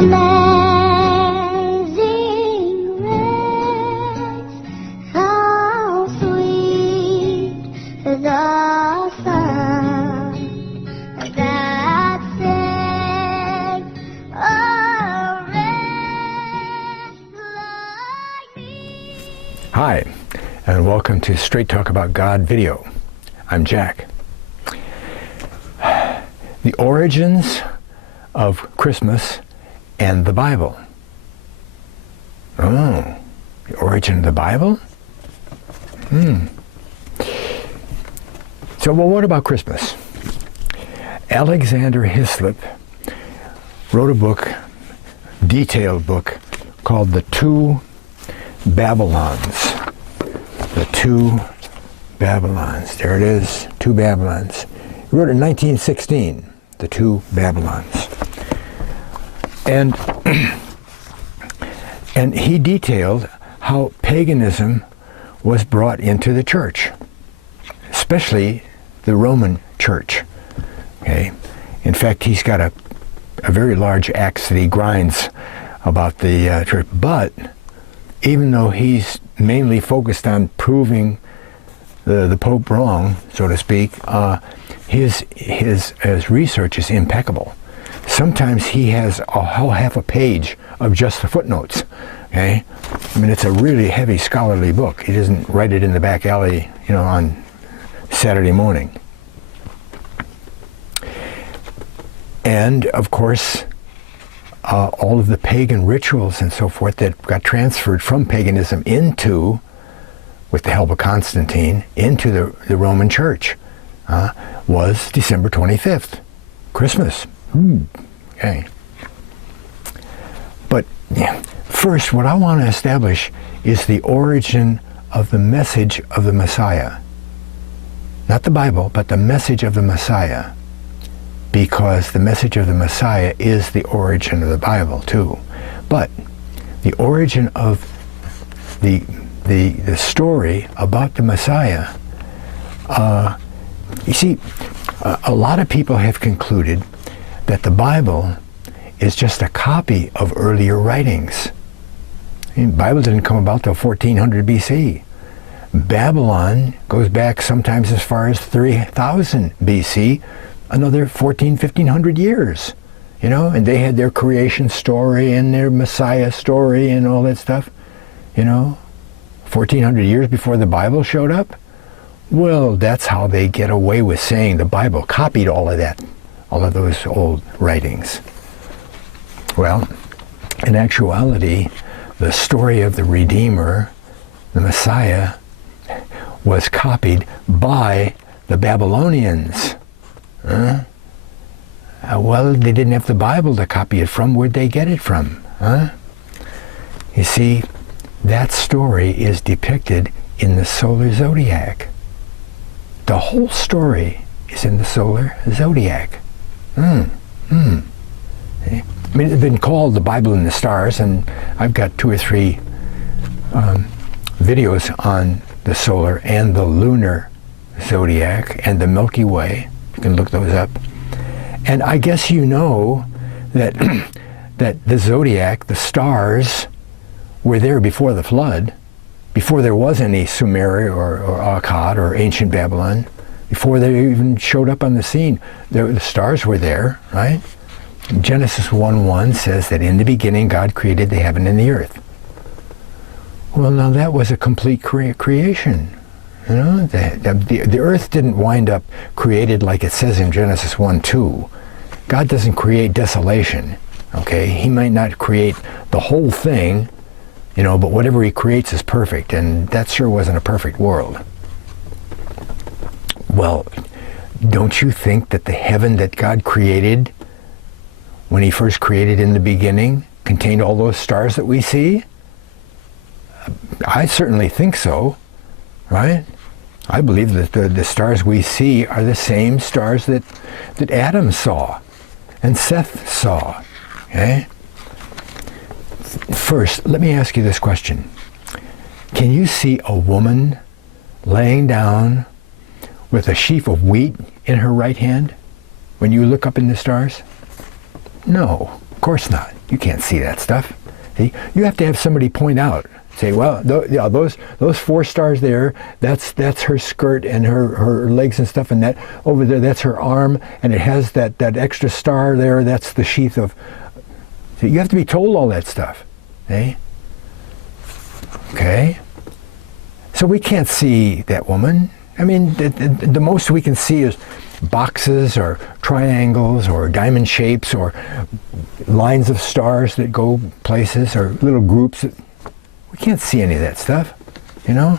Amazing grace, how sweet the sound that saved a wretch like me. Hi, and welcome to Straight Talk About God video. I'm Jack. The origins of Christmas and the Bible. Oh, the origin of the Bible? So, well, what about Christmas? Alexander Hislop wrote a book, detailed book, called The Two Babylons. The Two Babylons. There it is, Two Babylons. He wrote it in 1916, The Two Babylons. And and he detailed how paganism was brought into the church, especially the Roman church. Okay, in fact, he's got a very large axe that he grinds about the church. But even though he's mainly focused on proving the Pope wrong, so to speak, his research is impeccable. Sometimes he has a whole half a page of just the footnotes. Okay, I mean, it's a really heavy scholarly book. He doesn't write it in the back alley, on Saturday morning. And of course, all of the pagan rituals and so forth that got transferred from paganism into, with the help of Constantine, into the Roman Church was December 25th, Christmas. Okay. But first, what I want to establish is the origin of the message of the Messiah. Not the Bible, but the message of the Messiah. Because the message of the Messiah is the origin of the Bible, too. But the origin of the story about the Messiah, you see, a lot of people have concluded that the Bible is just a copy of earlier writings. The Bible didn't come about till 1400 BC. Babylon goes back sometimes as far as 3000 BC, another 1500 years. And they had their creation story and their Messiah story and all that stuff, 1400 years before the Bible showed up. Well, that's how they get away with saying the Bible copied all of that, all of those old writings. Well, in actuality, the story of the Redeemer, the Messiah, was copied by the Babylonians. Well, they didn't have the Bible to copy it from. Where'd they get it from? You see, that story is depicted in the Solar Zodiac. The whole story is in the Solar Zodiac. I mean, it's been called the Bible in the Stars, and I've got 2 or 3 videos on the solar and the lunar zodiac and the Milky Way. You can look those up. And I guess you know that that the zodiac, the stars, were there before the flood, before there was any Sumer or Akkad or ancient Babylon, before they even showed up on the scene. The stars were there, right? Genesis 1:1 says that in the beginning God created the heaven and the earth. Well, now that was a complete creation. The earth didn't wind up created like it says in Genesis 1:2. God doesn't create desolation, okay? He might not create the whole thing, but whatever he creates is perfect, and that sure wasn't a perfect world. Well, don't you think that the heaven that God created when he first created in the beginning contained all those stars that we see? I certainly think so, right? I believe that the stars we see are the same stars that Adam saw and Seth saw, okay? First, let me ask you this question. Can you see a woman laying down with a sheaf of wheat in her right hand when you look up in the stars? No, of course not. You can't see that stuff. See? You have to have somebody point out. Say, well, yeah, those 4 stars there, that's her skirt and her legs and stuff, and that over there, that's her arm, and it has that extra star there, that's the sheath of... So you have to be told all that stuff. Eh? Okay? So we can't see that woman. I mean, the most we can see is boxes or triangles or diamond shapes or lines of stars that go places or little groups. We can't see any of that stuff, you know?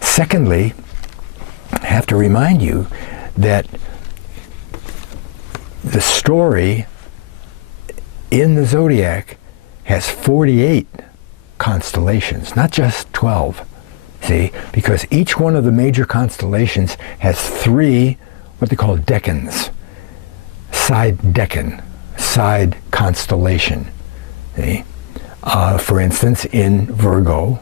Secondly, I have to remind you that the story in the zodiac has 48 constellations, not just 12. See, because each one of the major constellations has 3 what they call decans, side decan, side constellation. See? For instance, in Virgo,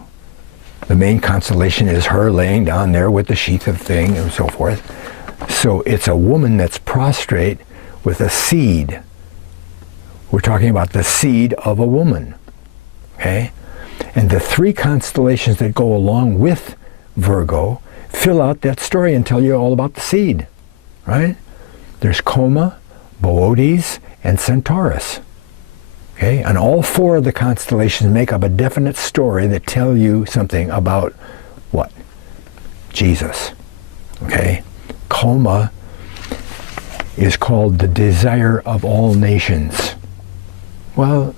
the main constellation is her laying down there with the sheath of thing and so forth. So it's a woman that's prostrate with a seed. We're talking about the seed of a woman. Okay? And the 3 constellations that go along with Virgo fill out that story and tell you all about the seed, right? There's Coma, Boötes, and Centaurus. Okay? And all 4 of the constellations make up a definite story that tell you something about what? Jesus. Okay? Coma is called the desire of all nations. Well,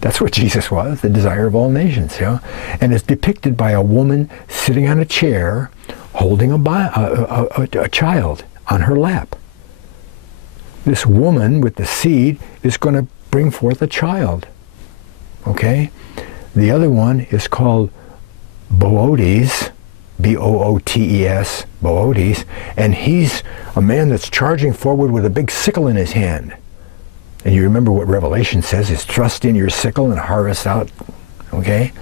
that's what Jesus was, the desire of all nations, you know? And it's depicted by a woman sitting on a chair holding a child on her lap. This woman with the seed is going to bring forth a child, okay? The other one is called Boötes, B-O-O-T-E-S, Boötes, and he's a man that's charging forward with a big sickle in his hand. And you remember what Revelation says, is thrust in your sickle and harvest out, okay?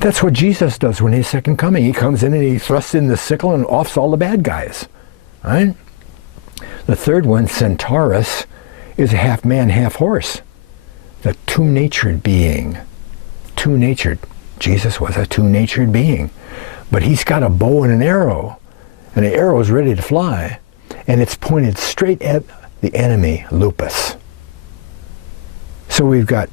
That's what Jesus does when his second coming. He comes in and he thrusts in the sickle and offs all the bad guys, right? The third one, Centaurus, is a half man, half horse. The two-natured being. Two-natured. Jesus was a two-natured being. But he's got a bow and an arrow the arrow is ready to fly, and it's pointed straight at the enemy, Lupus. So we've got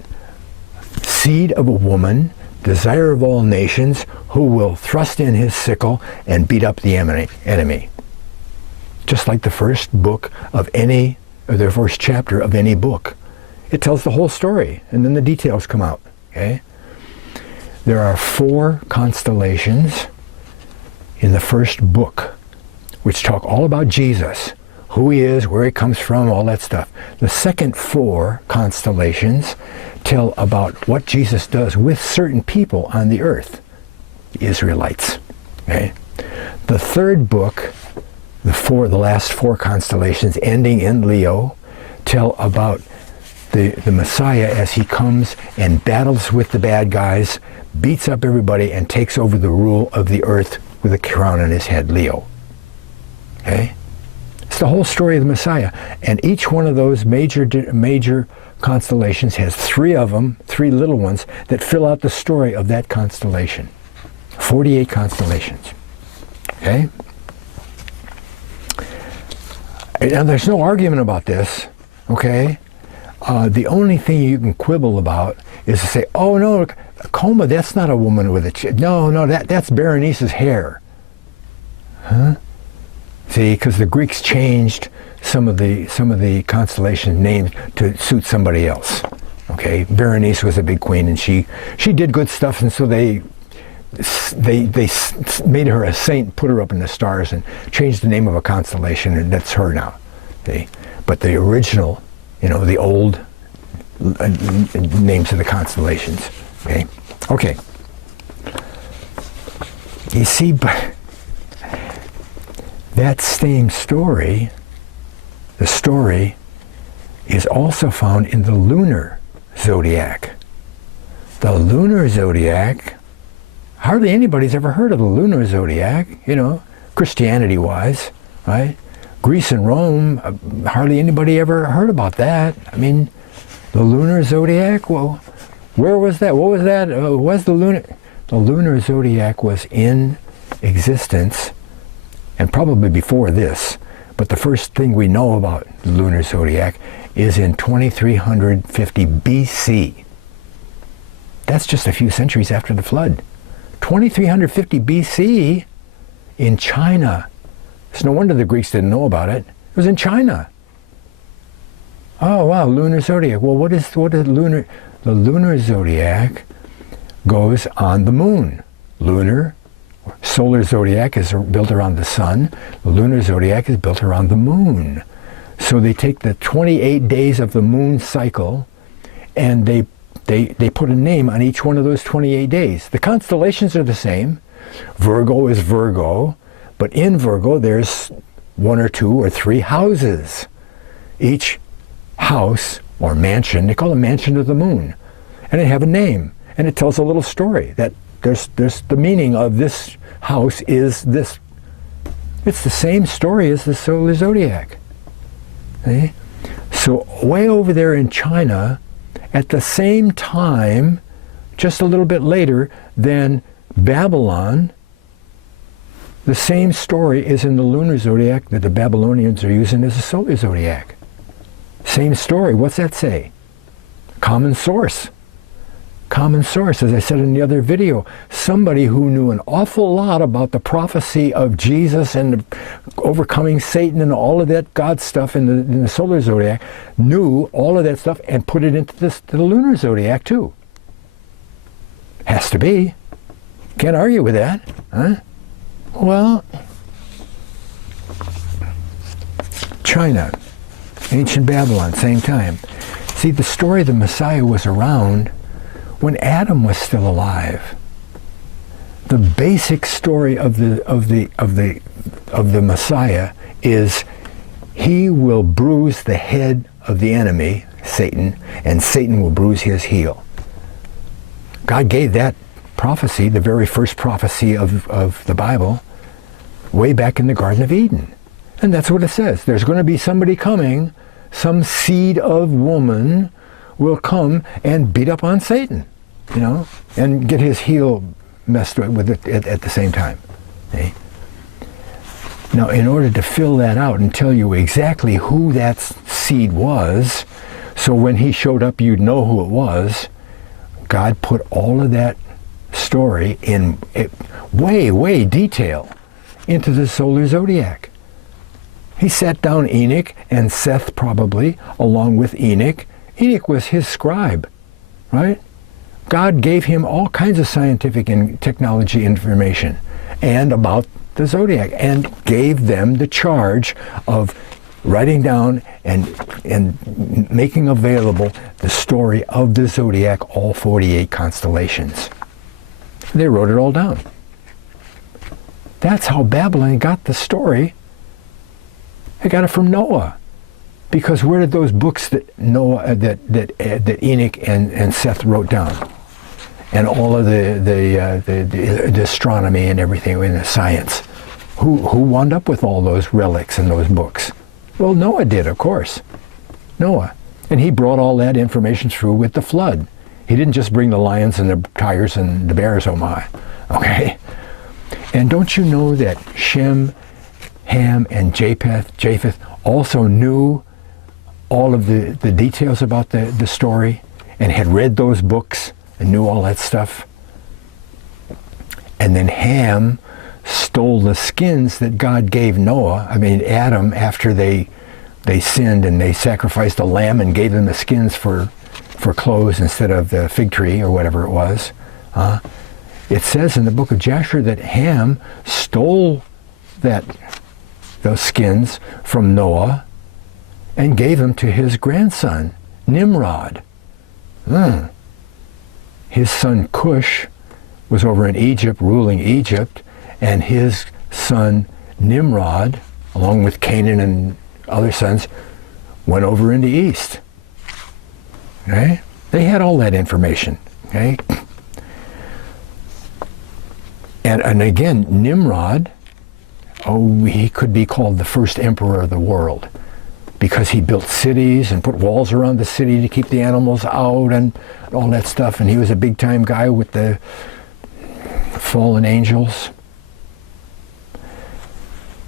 seed of a woman, desire of all nations, who will thrust in his sickle and beat up the enemy. Just like the first book of any, or the first chapter of any book. It tells the whole story, and then the details come out, okay? There are 4 constellations in the first book, which talk all about Jesus, who he is, where he comes from, all that stuff. The second 4 constellations tell about what Jesus does with certain people on the earth, the Israelites, okay? The third book, the last 4 constellations, ending in Leo, tell about the Messiah as he comes and battles with the bad guys, beats up everybody, and takes over the rule of the earth with a crown on his head, Leo. Okay? It's the whole story of the Messiah. And each one of those major constellations has 3 of them, 3 little ones, that fill out the story of that constellation. 48 constellations. Okay? Now, there's no argument about this, okay? The only thing you can quibble about is to say, oh no, Coma, that's not a woman with a no, that's Berenice's hair. Huh? See, because the Greeks changed some of the constellation names to suit somebody else. Okay, Berenice was a big queen, and she did good stuff, and so they made her a saint, put her up in the stars, and changed the name of a constellation, and that's her now. See? But the original, the old names of the constellations. Okay? Okay. You see, but that same story, the story, is also found in the lunar zodiac. The lunar zodiac, hardly anybody's ever heard of the lunar zodiac, Christianity-wise, right? Greece and Rome, hardly anybody ever heard about that. I mean, the lunar zodiac, well, where was that? What was that? Was the lunar zodiac was in existence, and probably before this, but the first thing we know about the lunar zodiac is in 2350 BC. That's just a few centuries after the flood. 2350 BC in China. It's no wonder the Greeks didn't know about it. It was in China. Oh wow, lunar zodiac. Well, what is lunar? The lunar zodiac goes on the moon. Solar zodiac is built around the sun. The lunar zodiac is built around the moon. So they take the 28 days of the moon cycle, and they put a name on each one of those 28 days. The constellations are the same. Virgo is Virgo, but in Virgo there's 1 or 2 or 3 houses. Each house or mansion, they call it mansion of the moon, and they have a name, and it tells a little story that there's the meaning of this house is this. It's the same story as the solar zodiac. See? So way over there in China, at the same time, just a little bit later than Babylon, the same story is in the lunar zodiac that the Babylonians are using as a solar zodiac. Same story. What's that say? Common source. Common source, as I said in the other video, somebody who knew an awful lot about the prophecy of Jesus and overcoming Satan and all of that God stuff in the solar zodiac, knew all of that stuff and put it into the lunar zodiac too. Has to be. Can't argue with that. Huh? Well, China, ancient Babylon, same time. See, the story of the Messiah was around when Adam was still alive. The basic story of the Messiah is he will bruise the head of the enemy, Satan, and Satan will bruise his heel. God gave that prophecy, the very first prophecy of the Bible, way back in the Garden of Eden. And that's what it says. There's going to be somebody coming, some seed of woman will come and beat up on Satan, you know, and get his heel messed with it at the same time. Okay? Now, in order to fill that out and tell you exactly who that seed was, so when he showed up you'd know who it was, God put all of that story in way detail into the solar zodiac. He sat down Enoch and Seth probably, along with Enoch. Enoch was his scribe, right? God gave him all kinds of scientific and technology information and about the zodiac, and gave them the charge of writing down and making available the story of the zodiac, all 48 constellations. They wrote it all down. That's how Babylon got the story. They got it from Noah. Because where did those books that that Enoch and Seth wrote down, and all of the astronomy and everything in the science, who wound up with all those relics and those books? Well, Noah did, of course. Noah, and he brought all that information through with the flood. He didn't just bring the lions and the tigers and the bears, oh my, okay? And don't you know that Shem, Ham, and Japheth also knew all of the details about the story and had read those books and knew all that stuff? And then Ham stole the skins that God gave Adam, after they sinned and they sacrificed a lamb and gave them the skins for clothes instead of the fig tree or whatever it was. It says in the book of Jasher that Ham stole those skins from Noah and gave them to his grandson, Nimrod. His son Cush was over in Egypt, ruling Egypt, and his son Nimrod, along with Canaan and other sons, went over in the east. Okay? They had all that information. Okay? And again, Nimrod he could be called the first emperor of the world, because he built cities and put walls around the city to keep the animals out and all that stuff. And he was a big-time guy with the fallen angels.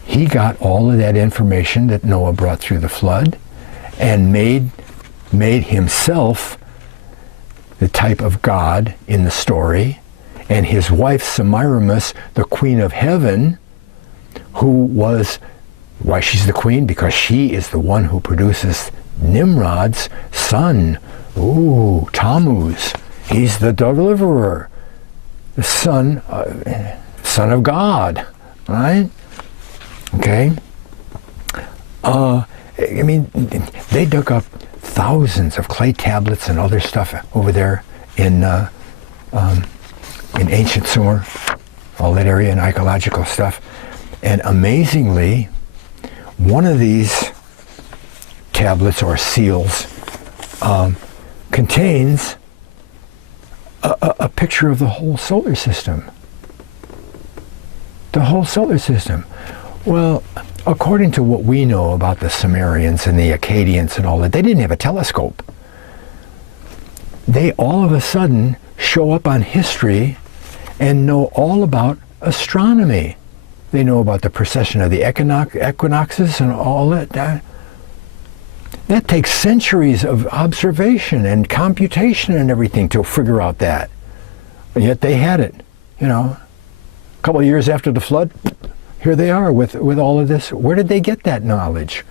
He got all of that information that Noah brought through the flood and made himself the type of God in the story. And his wife Semiramis, the queen of heaven, who was, why she's the queen? Because she is the one who produces Nimrod's son. Ooh, Tammuz. He's the deliverer, the son of God, right? Okay. I mean, they dug up thousands of clay tablets and other stuff over there in ancient Sumer, all that area, and archaeological stuff. And amazingly, one of these tablets or seals contains a picture of the whole solar system. The whole solar system. Well, according to what we know about the Sumerians and the Akkadians and all that, they didn't have a telescope. They all of a sudden show up on history and know all about astronomy. They know about the precession of the equinoxes and all that. That takes centuries of observation and computation and everything to figure out that. And yet they had it, a couple of years after the flood. Here they are with all of this. Where did they get that knowledge?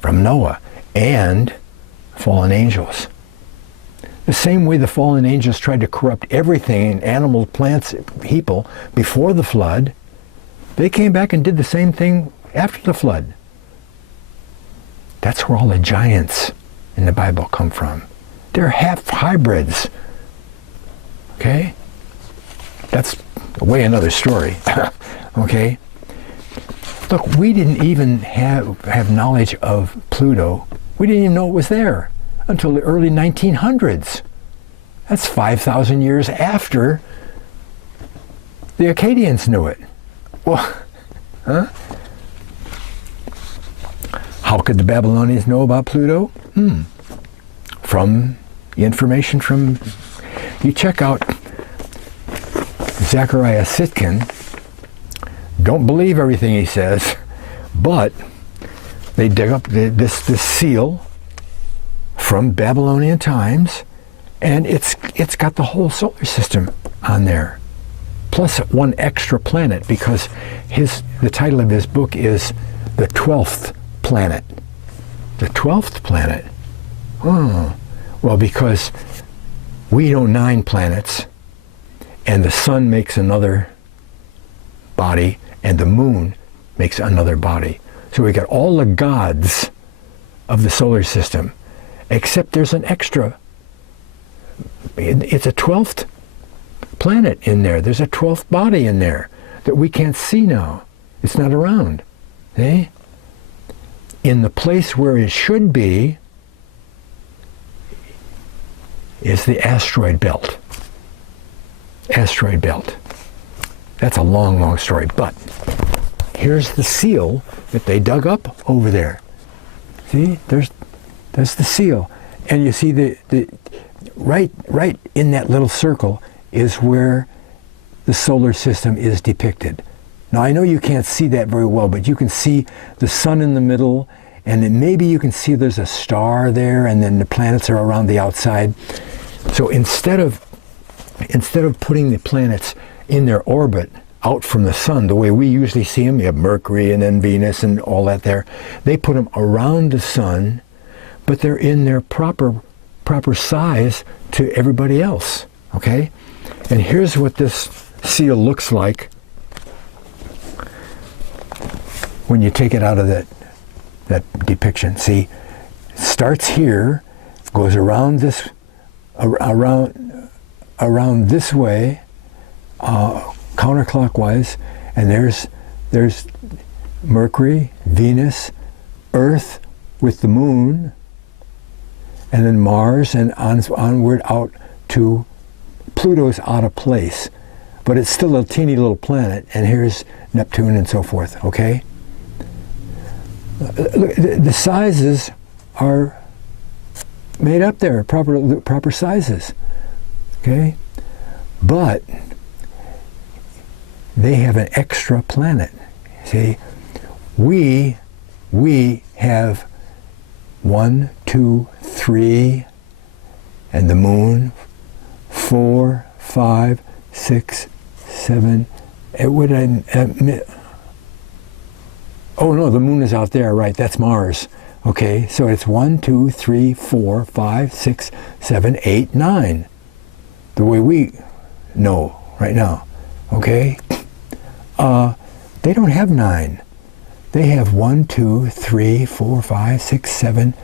From Noah and fallen angels. The same way the fallen angels tried to corrupt everything, animals, plants, people, before the flood, they came back and did the same thing after the flood. That's where all the giants in the Bible come from. They're half hybrids. Okay? That's way another story. Okay? Look, we didn't even have knowledge of Pluto. We didn't even know it was there until the early 1900s. That's 5,000 years after the Akkadians knew it. Well, huh? How could the Babylonians know about Pluto? From the information from, you check out Zechariah Sitchin. Don't believe everything he says, but they dig up this seal from Babylonian times, and it's got the whole solar system on there, plus one extra planet, because the title of his book is The 12th Planet. The 12th planet? Oh, well, because we know 9 planets, and the sun makes another body, and the moon makes another body. So we got all the gods of the solar system, except there's an extra. It's a 12th planet in there. There's a 12th body in there that we can't see now. It's not around. See? In the place where it should be is the asteroid belt. Asteroid belt. That's a long, long story, but here's the seal that they dug up over there. See, that's the seal, and you see the right in that little circle is where the solar system is depicted. Now I know you can't see that very well, but you can see the sun in the middle, and then maybe you can see there's a star there, and then the planets are around the outside. So instead of putting the planets in their orbit out from the sun, the way we usually see them, you have Mercury and then Venus and all that there, they put them around the sun, but they're in their proper size to everybody else, okay? And here's what this seal looks like when you take it out of that depiction. See, it starts here, goes around this way, counterclockwise, and there's Mercury, Venus, Earth with the moon, and then Mars, and onward out to Pluto's out of place. but it's still a teeny little planet, and here's Neptune and so forth, okay? The sizes are made up there, proper sizes, okay? But they have an extra planet. See, we have 1, 2, 3, and the moon, 4, 5, 6, 7. Oh no, the moon is out there, right? That's Mars. Okay, so it's 1, 2, 3, 4, 5, 6, 7, 8, 9. The way we know right now. Okay? They don't have 9. They have 1, 2, 3, 4, 5, 6, 7,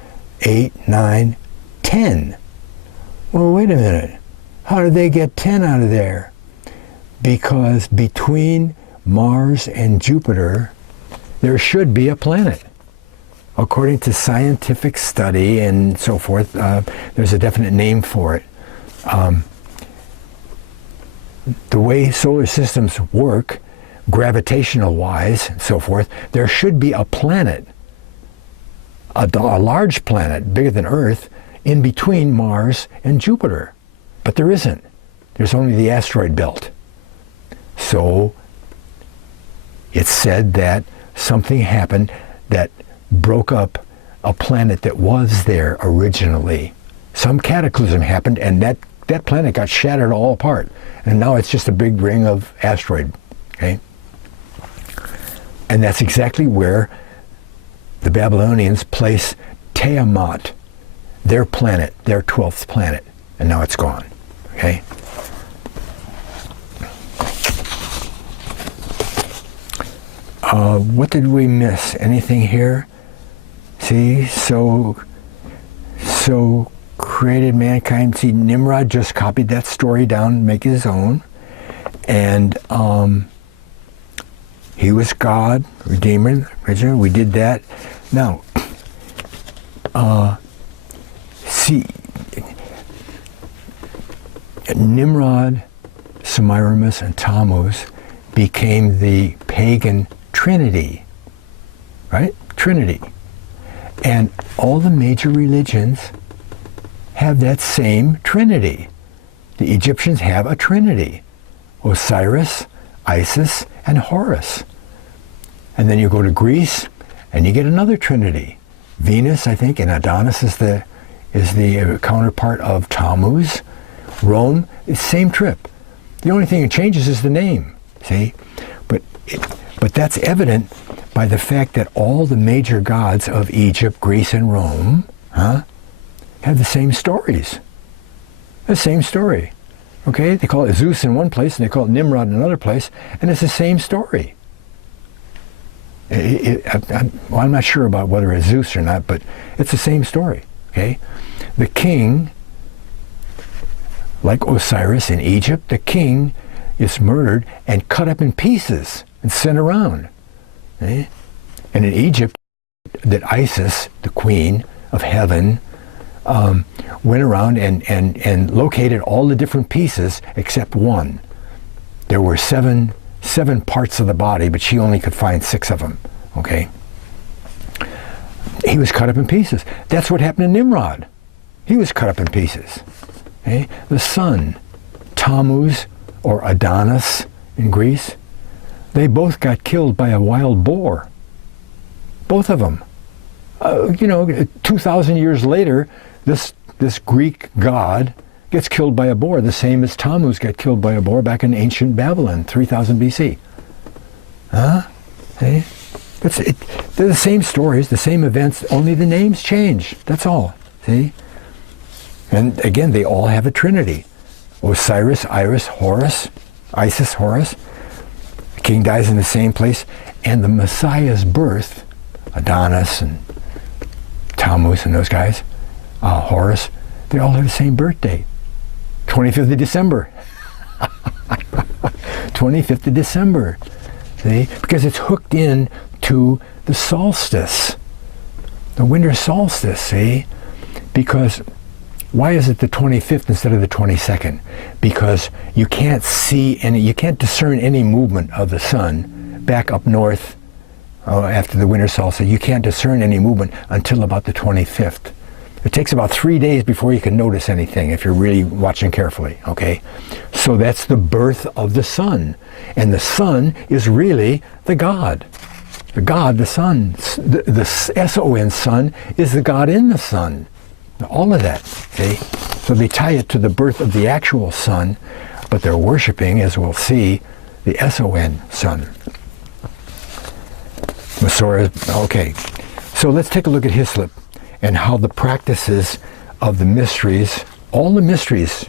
8, 9, 10. Well, wait a minute. How did they get 10 out of there? Because between Mars and Jupiter, there should be a planet. According to scientific study and so forth, there's a definite name for it. The way solar systems work, gravitational-wise and so forth, there should be a planet, a large planet, bigger than Earth, in between Mars and Jupiter. But there isn't. There's only the asteroid belt. So it's said that something happened that broke up a planet that was there originally. Some cataclysm happened, and that planet got shattered all apart. And now it's just a big ring of asteroid, okay? And that's exactly where the Babylonians place Tiamat, their planet, their 12th planet. And now it's gone, okay? What did we miss? Anything here? See, so created mankind. See, Nimrod just copied that story down, make it his own, and he was God, Redeemer, originally. We did that. Now, see, Nimrod, Semiramis, and Tammuz became the pagan Trinity, right? Trinity. And all the major religions have that same Trinity. The Egyptians have a Trinity: Osiris, Isis, and Horus. And then you go to Greece, and you get another Trinity: Venus, I think, and Adonis is the counterpart of Tammuz. Rome, same trip. The only thing that changes is the name. See, but that's evident by the fact that all the major gods of Egypt, Greece, and Rome, have the same stories. The same story. Okay? They call it Zeus in one place, and they call it Nimrod in another place, and it's the same story. I'm not sure about whether it's Zeus or not, but it's the same story. Okay? The king, like Osiris in Egypt, the king is murdered and cut up in pieces and sent around. Okay? And in Egypt, that Isis, the queen of heaven, went around and located all the different pieces except one. There were seven parts of the body, but she only could find 6 of them. Okay? He was cut up in pieces. That's what happened to Nimrod. He was cut up in pieces. Okay? The sun, Tammuz, or Adonis in Greece, they both got killed by a wild boar. Both of them. 2,000 years later, this Greek god gets killed by a boar, the same as Tammuz got killed by a boar back in ancient Babylon, 3000 BC. See? They're the same stories, the same events, only the names change. That's all. See? And again, they all have a trinity: Osiris, Iris, Horus, Isis, Horus. The king dies in the same place, and the Messiah's birth, Adonis and Tammuz and those guys, Horus, they all have the same birthday, 25th of December. 25th of December. See? Because it's hooked in to the solstice, the winter solstice, see? Because Why is it the 25th instead of the 22nd? Because you can't discern any movement of the sun back up north after the winter solstice. You can't discern any movement until about the 25th. It takes about 3 days before you can notice anything if you're really watching carefully, okay? So that's the birth of the sun. And the sun is really the God. The God, the sun. The S-O-N, sun, is the God in the sun. All of that, okay? So they tie it to the birth of the actual sun, but they're worshiping, as we'll see, the S-O-N, sun. Okay, so let's take a look at Hislop and how the practices of the mysteries, all the mysteries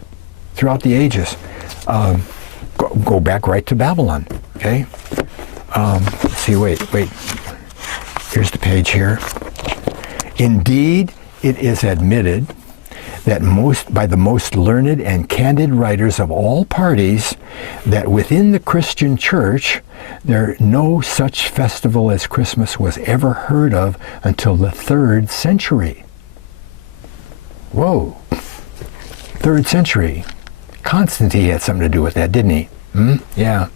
throughout the ages, go back right to Babylon, okay? Let's see, wait. Here's the page here. Indeed, it is admitted that by the most learned and candid writers of all parties, that within the Christian church, no such festival as Christmas was ever heard of until the 3rd century. Whoa, 3rd century. Constantine had something to do with that, didn't he? Yeah.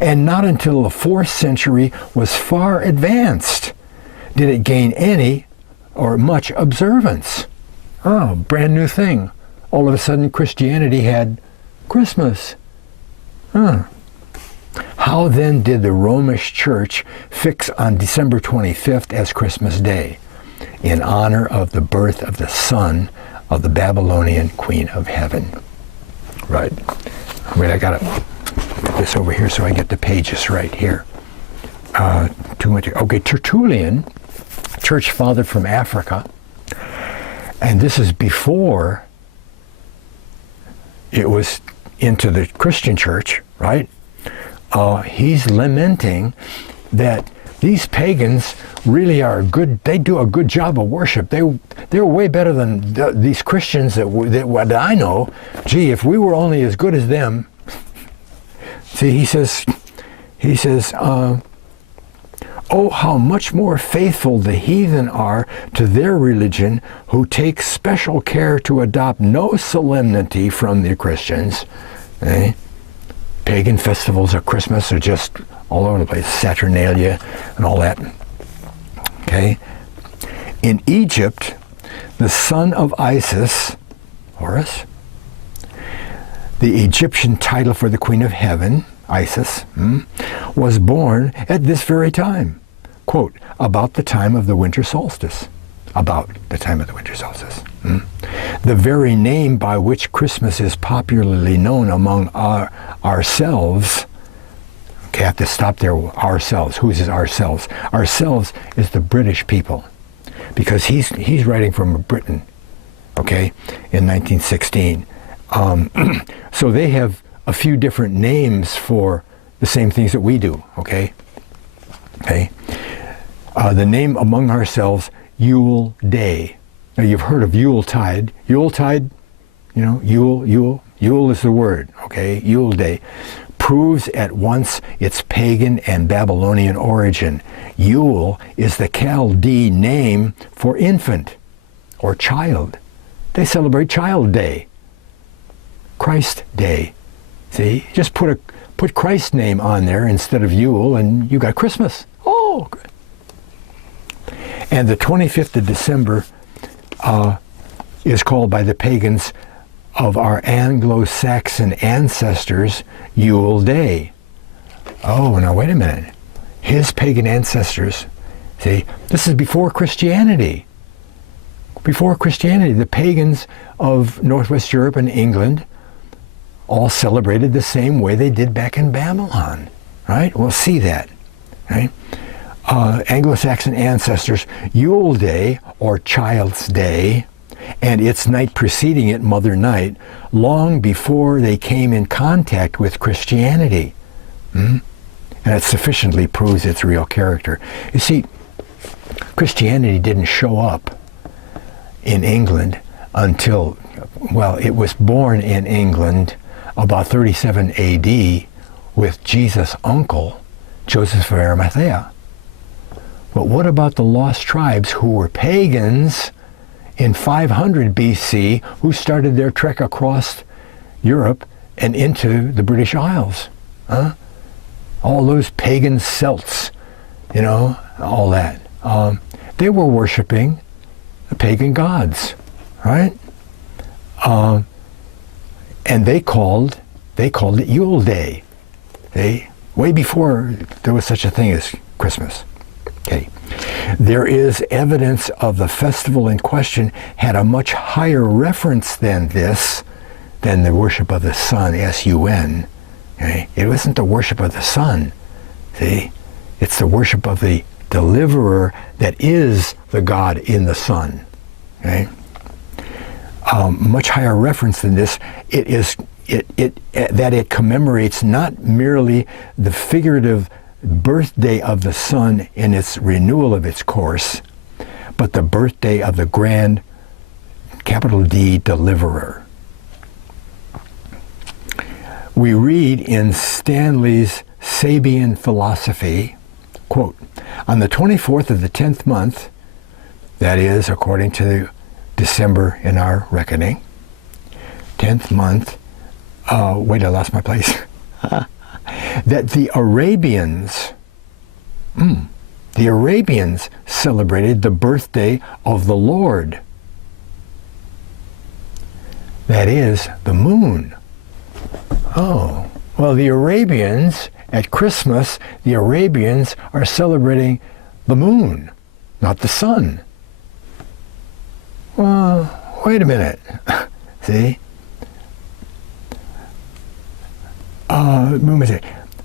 And not until the 4th century was far advanced did it gain any or much observance. Oh, brand new thing. All of a sudden Christianity had Christmas. How then did the Romish Church fix on December 25th as Christmas Day, in honor of the birth of the son of the Babylonian Queen of Heaven? Right. Wait, I gotta put this over here so I get the pages right here. Too much. Okay, Tertullian, church father from Africa, and this is before it was into the Christian church, right? He's lamenting that these pagans really are good. They do a good job of worship. They're way better than these Christians that I know. Gee, if we were only as good as them. See, he says, oh, how much more faithful the heathen are to their religion, who take special care to adopt no solemnity from the Christians. Pagan festivals of Christmas are just all over the place, Saturnalia and all that. Okay. In Egypt, the son of Isis, Horus, the Egyptian title for the Queen of Heaven, Isis, was born at this very time. Quote, about the time of the winter solstice. About the time of the winter solstice. The very name by which Christmas is popularly known among ourselves. Okay, I have to stop there. Ourselves. Who is ourselves? Ourselves is the British people, because he's writing from Britain. Okay, in 1916. So they have a few different names for the same things that we do. Okay. Okay. The name among ourselves, Yule Day. Now you've heard of Yuletide. Yuletide, Yule is the word, okay? Yule Day proves at once its pagan and Babylonian origin. Yule is the Chaldee name for infant or child. They celebrate Child Day, Christ Day. See, just put Christ's name on there instead of Yule, and you got Christmas. Oh, good. And the 25th of December is called by the pagans of our Anglo-Saxon ancestors Yule Day. Oh, now wait a minute. His pagan ancestors, see, this is before Christianity. Before Christianity, the pagans of Northwest Europe and England all celebrated the same way they did back in Babylon, right? We'll see that, right? Anglo-Saxon ancestors, Yule Day, or Child's Day, and its night preceding it, Mother Night, long before they came in contact with Christianity. And it sufficiently proves its real character. You see, Christianity didn't show up in England until, well, it was born in England about 37 AD with Jesus' uncle, Joseph of Arimathea. But what about the lost tribes who were pagans in 500 BC who started their trek across Europe and into the British Isles. Huh? All those pagan Celts, all that. They were worshiping the pagan gods, right? And they called it Yule Day. Way before there was such a thing as Christmas. Okay. There is evidence of the festival in question had a much higher reference than the worship of the sun, S-U-N. Okay? It wasn't the worship of the sun. See? It's the worship of the deliverer that is the God in the sun. Okay? Much higher reference than this. That it commemorates not merely the figurative birthday of the sun in its renewal of its course, but the birthday of the grand, capital D, deliverer. We read in Stanley's Sabian Philosophy, quote, on the 24th of the 10th month, that is, according to December in our reckoning, 10th month, wait, I lost my place. That the Arabians celebrated the birthday of the Lord. That is, the moon. Oh, well, the Arabians, at Christmas, the Arabians are celebrating the moon, not the sun. Well, wait a minute. See?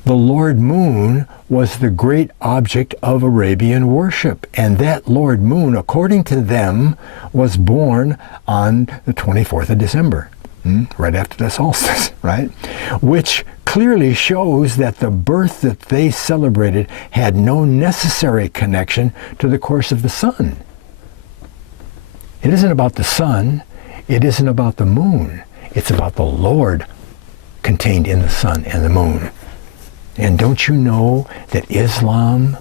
The Lord Moon was the great object of Arabian worship, and that Lord Moon, according to them, was born on the 24th of December, right after the solstice, right? Which clearly shows that the birth that they celebrated had no necessary connection to the course of the sun. It isn't about the sun, it isn't about the moon, it's about the Lord contained in the sun and the moon. And don't you know that Islam,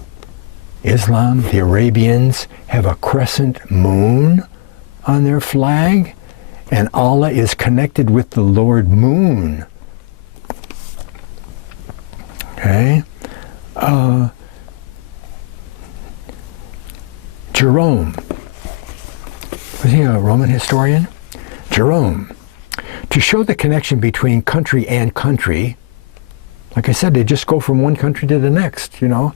the Arabians, have a crescent moon on their flag? And Allah is connected with the Lord Moon. Okay? Jerome. Was he a Roman historian? Jerome. To show the connection between country and country, like I said, they just go from one country to the next, The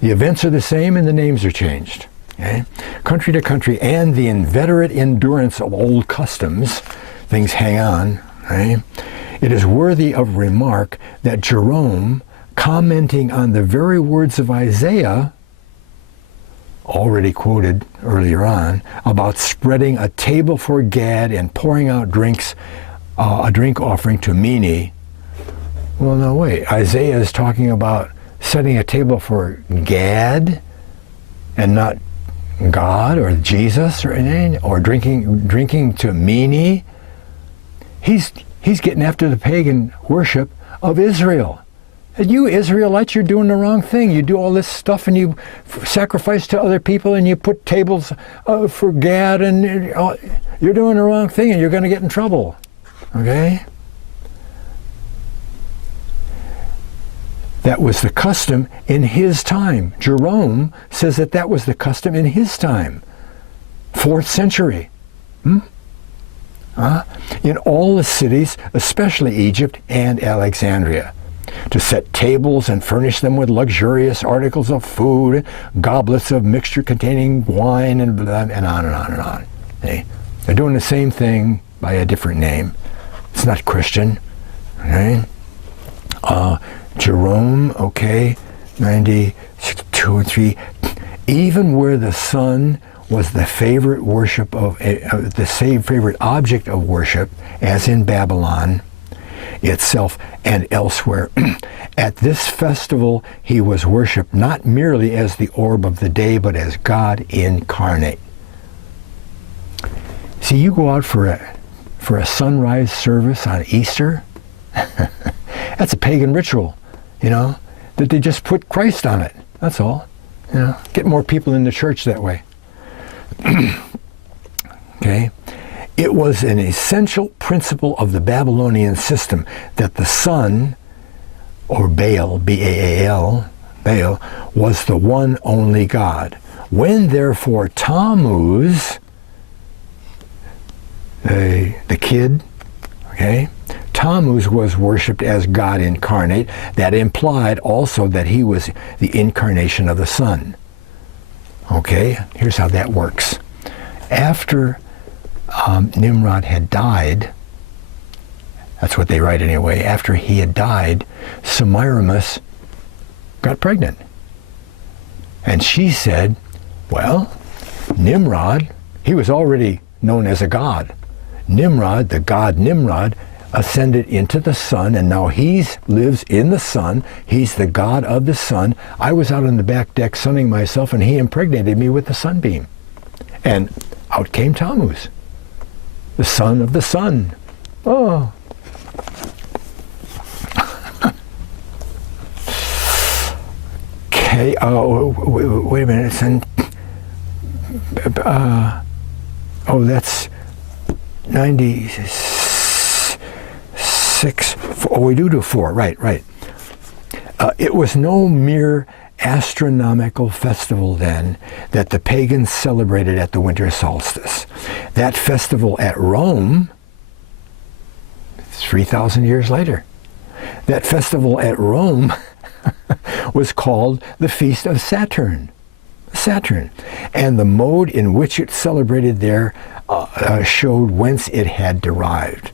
events are the same and the names are changed. Okay? Country to country, and the inveterate endurance of old customs, things hang on. Okay? It is worthy of remark that Jerome, commenting on the very words of Isaiah, already quoted earlier on, about spreading a table for Gad and pouring out drinks, a drink offering to Mene. Well, no, wait. Isaiah is talking about setting a table for Gad and not God or Jesus or anything, or drinking to Mene. He's getting after the pagan worship of Israel. And you Israelites, you're doing the wrong thing. You do all this stuff and you sacrifice to other people and you put tables for Gad, and you're doing the wrong thing and you're going to get in trouble. Okay? That was the custom in his time. Jerome says that was the custom in his time. 4th century. In all the cities, especially Egypt and Alexandria, to set tables and furnish them with luxurious articles of food, goblets of mixture containing wine, and on and on and on. Okay? They're doing the same thing by a different name. It's not Christian. Okay? Jerome, okay, 92 and 3. Even where the sun was the favorite worship of favorite object of worship, as in Babylon itself and elsewhere, at this festival he was worshipped not merely as the orb of the day, but as God incarnate. See, you go out for a sunrise service on Easter. That's a pagan ritual, that they just put Christ on it. That's all. Get more people in the church that way. Okay, Okay? It was an essential principle of the Babylonian system that the sun, or Baal, B-A-A-L, Baal, was the one only God. When therefore Tammuz, the kid, okay, Tammuz was worshipped as God incarnate, that implied also that he was the incarnation of the sun. Okay, here's how that works. After Nimrod had died, that's what they write anyway, after he had died, Semiramis got pregnant. And she said, well, Nimrod, he was already known as a god. Nimrod, the god Nimrod, ascended into the sun, and now he lives in the sun. He's the god of the sun. I was out on the back deck sunning myself, and he impregnated me with the sunbeam. And out came Tammuz, the son of the sun. Oh. Okay, wait a minute. That's 96. Oh, we do 4. Right. It was no mere astronomical festival then that the pagans celebrated at the winter solstice. That festival at Rome, 3,000 years later, that festival at Rome was called the Feast of Saturn. And the mode in which it celebrated there showed whence it had derived.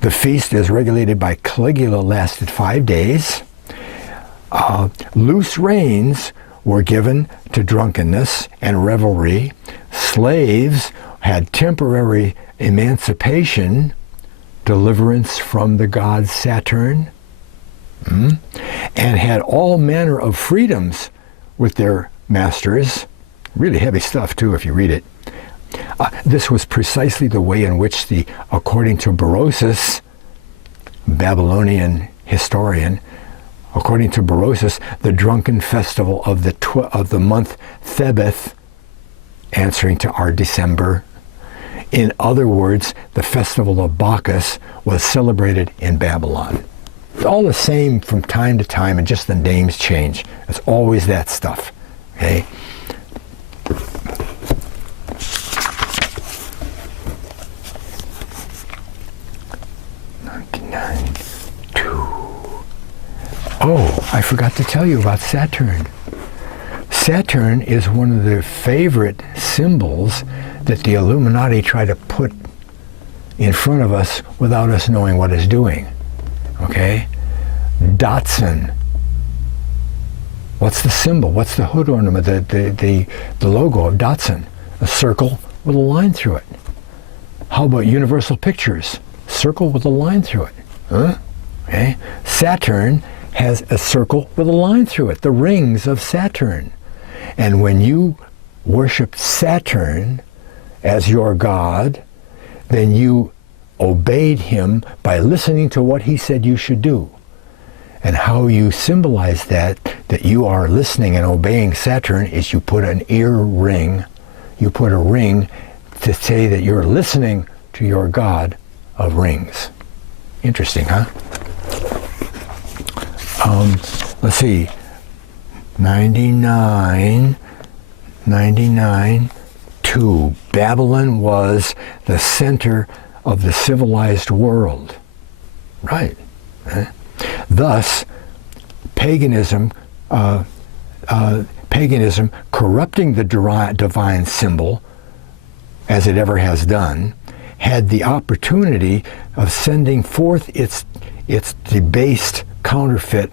The feast, as regulated by Caligula, lasted 5 days. Loose reins were given to drunkenness and revelry. Slaves had temporary emancipation, deliverance from the god Saturn, and had all manner of freedoms with their masters. Really heavy stuff, too, if you read it. This was precisely the way in which according to Berosus, Babylonian historian, according to Berosus, the drunken festival of the month Thebeth, answering to our December. In other words, the festival of Bacchus was celebrated in Babylon. It's all the same from time to time, and just the names change. It's always that stuff. Okay? Oh, I forgot to tell you about Saturn. Saturn is one of the favorite symbols that the Illuminati try to put in front of us without us knowing what it's doing. Okay? Datsun. What's the symbol? What's the hood ornament, the logo of Datsun? A circle with a line through it. How about Universal Pictures? Circle with a line through it. Huh? Okay? Saturn has a circle with a line through it, the rings of Saturn. And when you worship Saturn as your god, then you obeyed him by listening to what he said you should do. And how you symbolize that you are listening and obeying Saturn, is you put an ear ring, you put a ring to say that you're listening to your god of rings. Interesting, huh? Let's see, 99, 2. Babylon was the center of the civilized world. Right. Thus, paganism corrupting the divine symbol, as it ever has done, had the opportunity of sending forth its debased counterfeit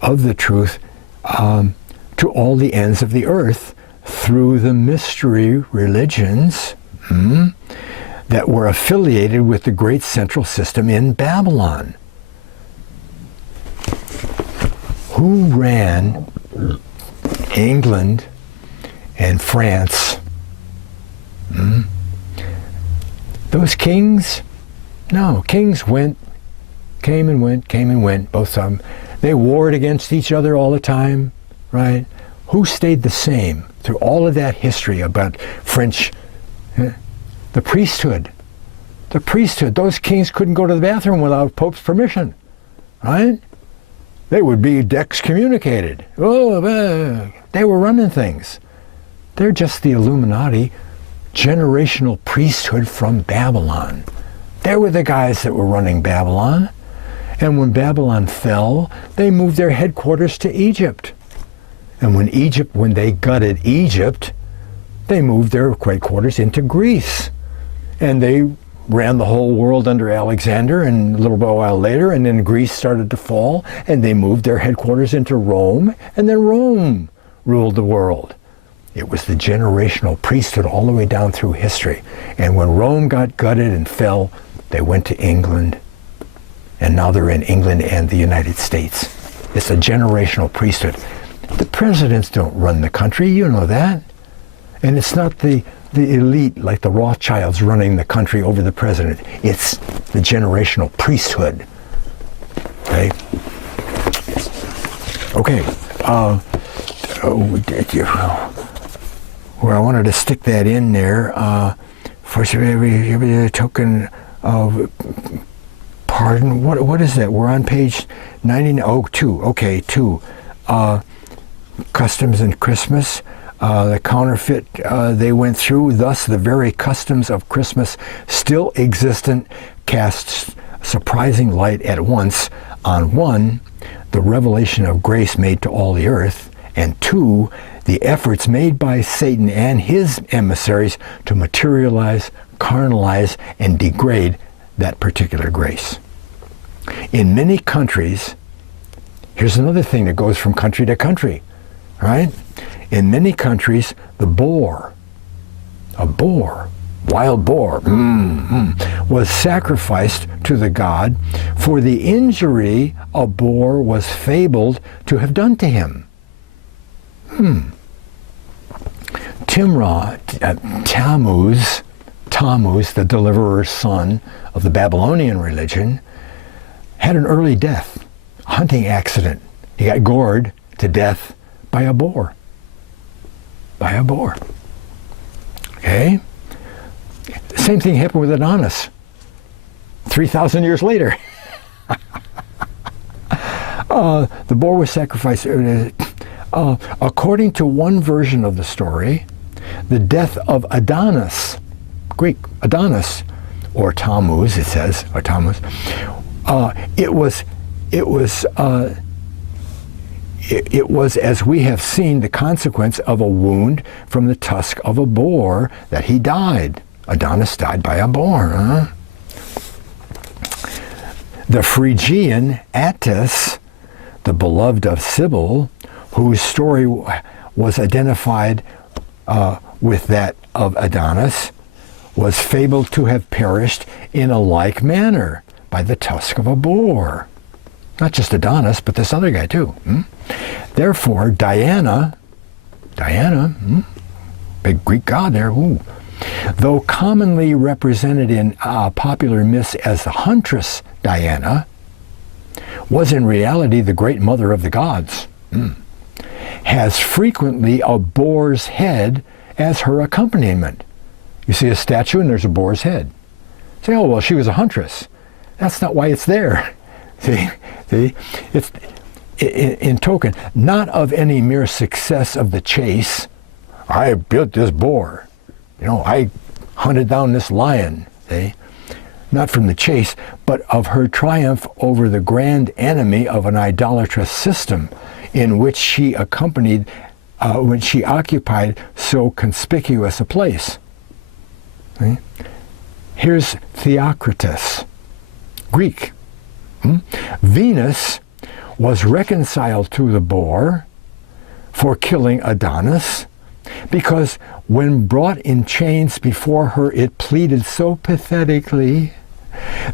of the truth to all the ends of the earth through the mystery religions that were affiliated with the great central system in Babylon. Who ran England and France? Those kings? No, kings came and went, both of them. They warred against each other all the time, right? Who stayed the same through all of that history about French The priesthood. The priesthood. Those kings couldn't go to the bathroom without Pope's permission, right? They would be excommunicated. Oh, they were running things. They're just the Illuminati generational priesthood from Babylon. They were the guys that were running Babylon. And when Babylon fell, they moved their headquarters to Egypt. And when they gutted Egypt, they moved their headquarters into Greece. And they ran the whole world under Alexander, and a little while later, and then Greece started to fall, and they moved their headquarters into Rome, and then Rome ruled the world. It was the generational priesthood all the way down through history. And when Rome got gutted and fell, they went to England, and now they're in England and the United States. It's a generational priesthood. The presidents don't run the country, you know that. And it's not the elite like the Rothschilds running the country over the president. It's the generational priesthood. Okay? Okay. Where I wanted to stick that in there, for a token of pardon. What is that? We're on page 90. Oh, 2. Okay, 2. Customs and Christmas. The counterfeit they went through, thus the very customs of Christmas still existent casts surprising light at once on 1, the revelation of grace made to all the earth, and 2, the efforts made by Satan and his emissaries to materialize, carnalize, and degrade that particular grace. In many countries, here's another thing that goes from country to country, right? In many countries, the boar, wild boar, was sacrificed to the god for the injury a boar was fabled to have done to him. Tammuz, the deliverer's son of the Babylonian religion, had an early death, a hunting accident. He got gored to death by a boar. Okay? Same thing happened with Adonis 3,000 years later. The boar was sacrificed. According to one version of the story, the death of Adonis, Greek Adonis, or Tammuz, it says, or Tammuz, it was, as we have seen, the consequence of a wound from the tusk of a boar that he died. Adonis died by a boar. Huh? The Phrygian Attis, the beloved of Sibyl, whose story was identified with that of Adonis, was fabled to have perished in a like manner by the tusk of a boar. Not just Adonis, but this other guy too. Therefore, Diana, big Greek god there, though commonly represented in popular myths as the huntress Diana, was in reality the great mother of the gods, has frequently a boar's head as her accompaniment. You see a statue and there's a boar's head. Say, oh, well, she was a huntress. That's not why it's there. See, it's in token, not of any mere success of the chase. I built this boar. I hunted down this lion. See? Not from the chase, but of her triumph over the grand enemy of an idolatrous system in which she occupied so conspicuous a place. See? Here's Theocritus, Greek. Venus was reconciled to the boar for killing Adonis because when brought in chains before her, it pleaded so pathetically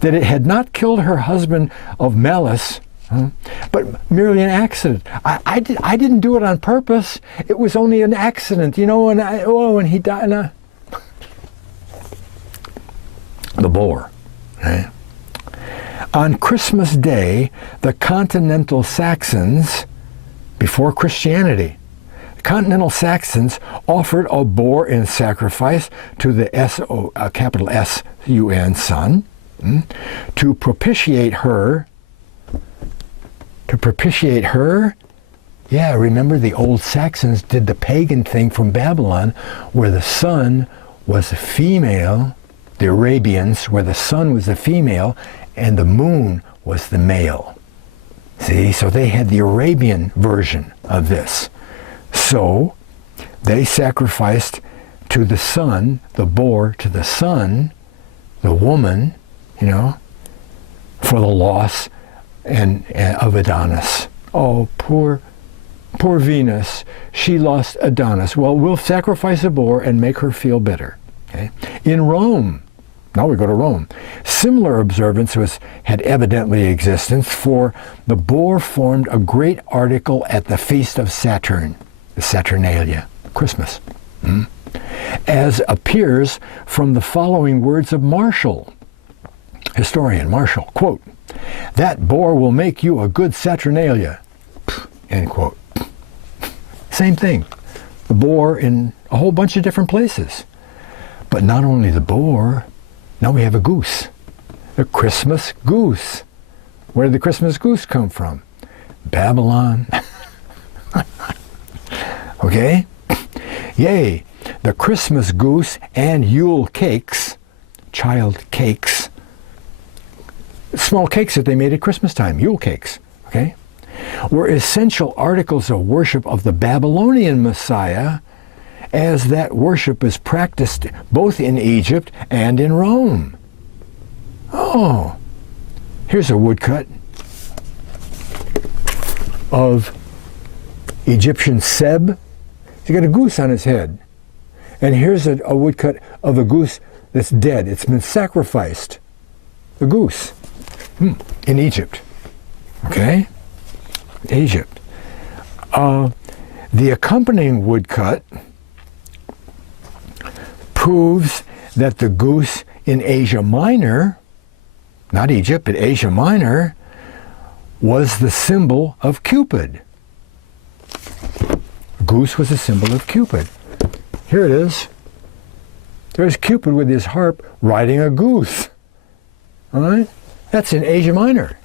that it had not killed her husband of malice, but merely an accident. I didn't do it on purpose. It was only an accident, and he died. The boar. Right? On Christmas Day, the continental Saxons, before Christianity, continental Saxons offered a boar in sacrifice to the capital S-U-N, sun, to propitiate her. Yeah, remember the old Saxons did the pagan thing from Babylon, where the sun was a female, the Arabians, where the sun was the female and the moon was the male. See, so they had the Arabian version of this. So they sacrificed to the sun, the boar to the sun, the woman, for the loss and of Adonis. Oh, poor Venus, she lost Adonis. Well, we'll sacrifice a boar and make her feel better. Okay? In Rome, now we go to Rome, similar observance had evidently existence, for the boar formed a great article at the feast of Saturn, the Saturnalia, Christmas, as appears from the following words of Marshall, historian Marshall, quote, "That boar will make you a good Saturnalia," end quote. Same thing. The boar in a whole bunch of different places. But not only the boar, now we have a goose. The Christmas goose. Where did the Christmas goose come from? Babylon. Okay? Yea, the Christmas goose and Yule cakes, child cakes, small cakes that they made at Christmas time, Yule cakes, okay, were essential articles of worship of the Babylonian Messiah, as that worship is practiced both in Egypt and in Rome. Oh, here's a woodcut of Egyptian Seb. He's got a goose on his head. And here's a woodcut of a goose that's dead. It's been sacrificed. The goose in Egypt. Okay? Egypt. The accompanying woodcut proves that the goose in Asia Minor, not Egypt, but Asia Minor, was the symbol of Cupid. Goose was a symbol of Cupid. Here it is. There's Cupid with his harp riding a goose. All right? That's in Asia Minor.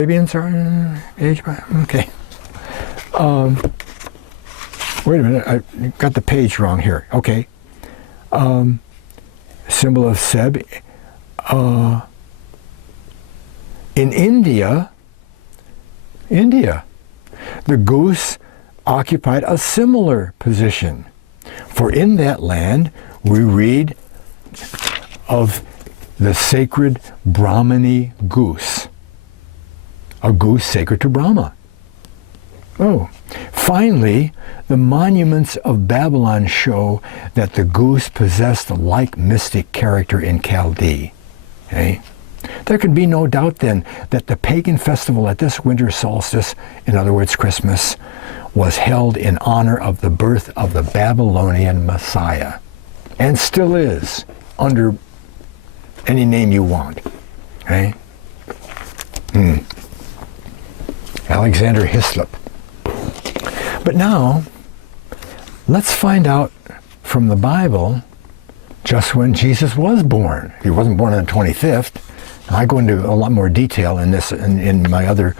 Arabians are in Asia Minor. Okay. Wait a minute. I got the page wrong here. Okay. Symbol of Seb. In India, the goose occupied a similar position. For in that land, we read of the sacred Brahmani goose, a goose sacred to Brahma. Oh, finally, the monuments of Babylon show that the goose possessed a like mystic character in Chaldee. Okay? There can be no doubt then that the pagan festival at this winter solstice, in other words Christmas, was held in honor of the birth of the Babylonian Messiah, and still is, under any name you want. Okay? Alexander Hislop. But now, let's find out from the Bible just when Jesus was born. He wasn't born on the 25th. I go into a lot more detail in this in my other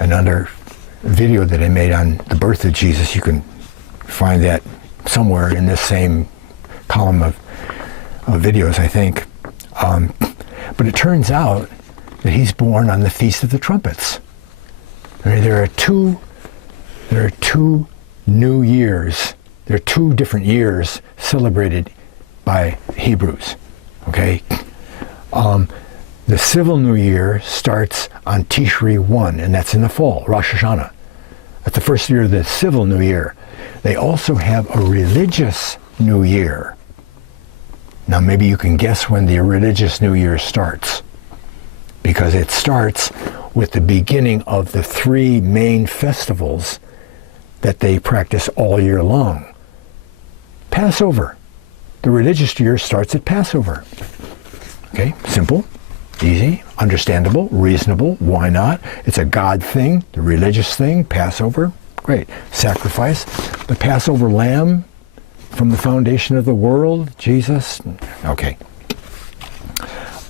another video that I made on the birth of Jesus. You can find that somewhere in this same column of videos, I think. But it turns out that he's born on the Feast of the Trumpets. I mean, there are two new years. There are two different years celebrated by Hebrews. Okay. The civil New Year starts on Tishri 1, and that's in the fall, Rosh Hashanah. That's the first year of the civil New Year. They also have a religious New Year. Now maybe you can guess when the religious New Year starts, because it starts with the beginning of the three main festivals that they practice all year long. Passover. The religious year starts at Passover. Okay, simple. Easy, understandable, reasonable. Why not? It's a God thing, the religious thing, Passover. Great. Sacrifice. The Passover lamb from the foundation of the world, Jesus. Okay.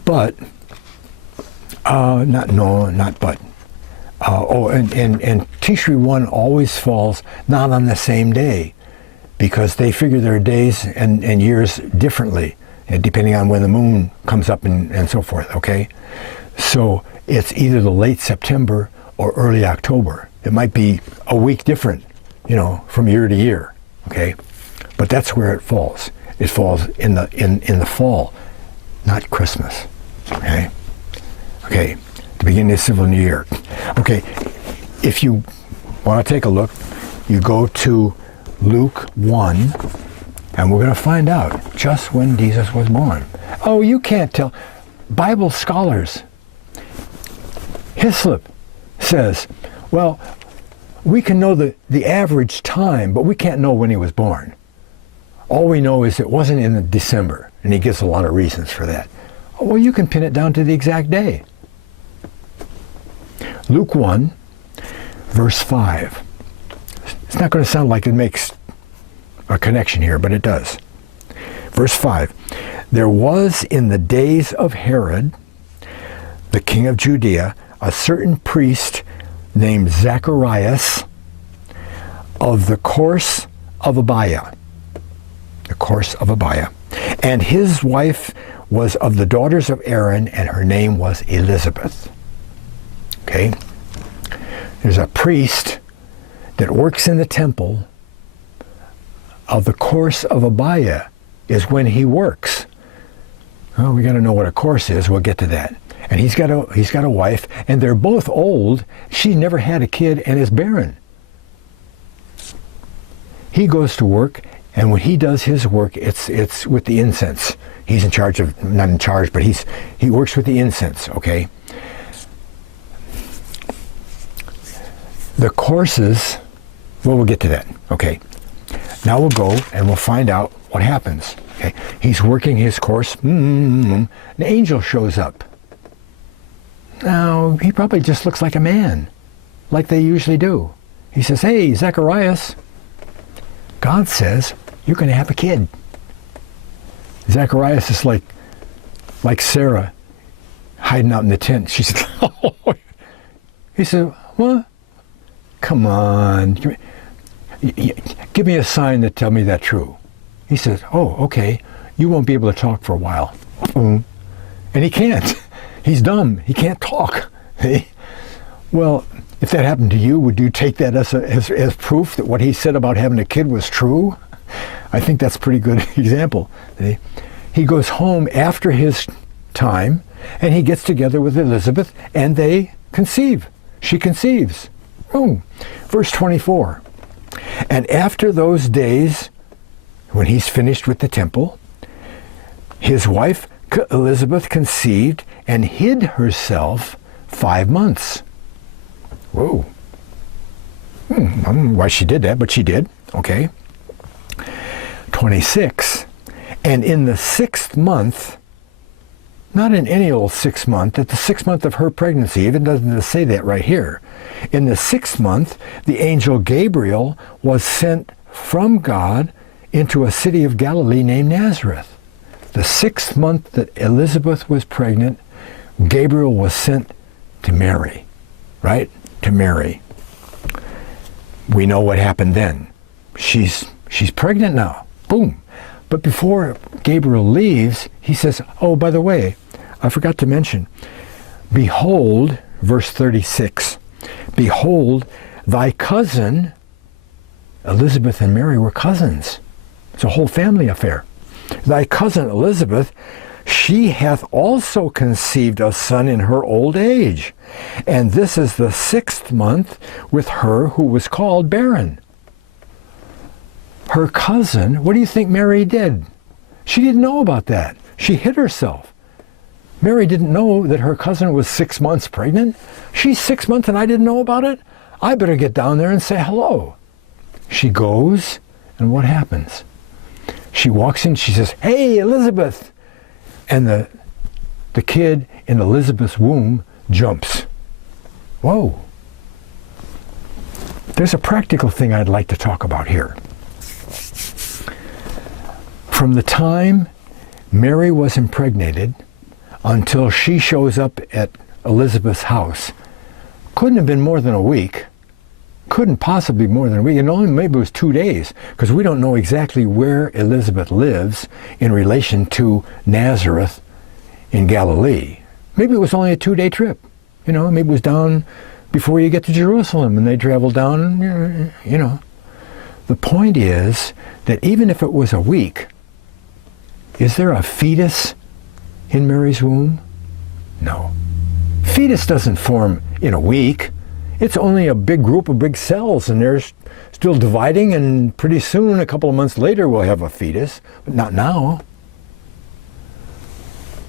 But, not but. And Tishri 1 always falls not on the same day, because they figure their days and years differently, depending on when the moon comes up and so forth, okay? So it's either the late September or early October. It might be a week different, from year to year, okay? But that's where it falls. It falls in the fall, not Christmas, okay? Okay, the beginning of civil new year. Okay, if you want to take a look, you go to Luke 1, and we're going to find out just when Jesus was born. Oh, you can't tell. Bible scholars, Hislop says, well, we can know the average time, but we can't know when he was born. All we know is it wasn't in December, and he gives a lot of reasons for that. Oh, well, you can pin it down to the exact day. Luke 1, verse 5. It's not going to sound like it makes a connection here, but it does. Verse 5. There was in the days of Herod, the king of Judea, a certain priest named Zacharias of the course of Abiah. The course of Abiah. And his wife was of the daughters of Aaron, and her name was Elizabeth. Okay? There's a priest that works in the temple of the course of Abiah is when he works. Well, we got to know what a course is. We'll get to that. And he's got a wife, and they're both old. She never had a kid and is barren. He goes to work, and when he does his work, it's with the incense. He's in charge of, not in charge, but he works with the incense, okay? The courses, well, we'll get to that, okay? Now we'll go and we'll find out what happens, okay? He's working his course, an angel shows up. Now, he probably just looks like a man, like they usually do. He says, hey, Zacharias, God says you're going to have a kid. Zacharias is like Sarah hiding out in the tent. She said, oh. He said, what? Come on. Give me a sign to tell me that's true. He says, oh, okay. You won't be able to talk for a while. And he can't. He's dumb. He can't talk. Well, if that happened to you, would you take that as proof that what he said about having a kid was true? I think that's a pretty good example. He goes home after his time, and he gets together with Elizabeth, and they conceive. She conceives. Oh, verse 24. And after those days, when he's finished with the temple, his wife Elizabeth conceived and hid herself 5 months. Whoa. I don't know why she did that, but she did. Okay. 26. And in the 6th month, not in any old 6th month, at the 6th month of her pregnancy, even doesn't say that right here. In the 6th month, the angel Gabriel was sent from God into a city of Galilee named Nazareth. The 6th month that Elizabeth was pregnant, Gabriel was sent to Mary, right? To Mary. We know what happened then. She's pregnant now. Boom. But before Gabriel leaves, he says, oh, by the way, I forgot to mention, behold, verse 36, behold, thy cousin, Elizabeth and Mary were cousins. It's a whole family affair. Thy cousin Elizabeth, she hath also conceived a son in her old age. And this is the 6th month with her who was called barren. Her cousin, what do you think Mary did? She didn't know about that. She hid herself. Mary didn't know that her cousin was 6 months pregnant. She's 6 months and I didn't know about it? I better get down there and say hello. She goes, and what happens? She walks in, she says, hey, Elizabeth. And the kid in Elizabeth's womb jumps. Whoa. There's a practical thing I'd like to talk about here. From the time Mary was impregnated until she shows up at Elizabeth's house, couldn't have been more than a week. Couldn't possibly be more than a week. And only maybe it was 2 days, because we don't know exactly where Elizabeth lives in relation to Nazareth in Galilee. Maybe it was only a 2-day trip. You know, maybe it was down before you get to Jerusalem and they travel down, you know. The point is that even if it was a week, is there a fetus in Mary's womb? No. Fetus doesn't form in a week. It's only a big group of big cells, and they're still dividing, and pretty soon, a couple of months later, we'll have a fetus, but not now.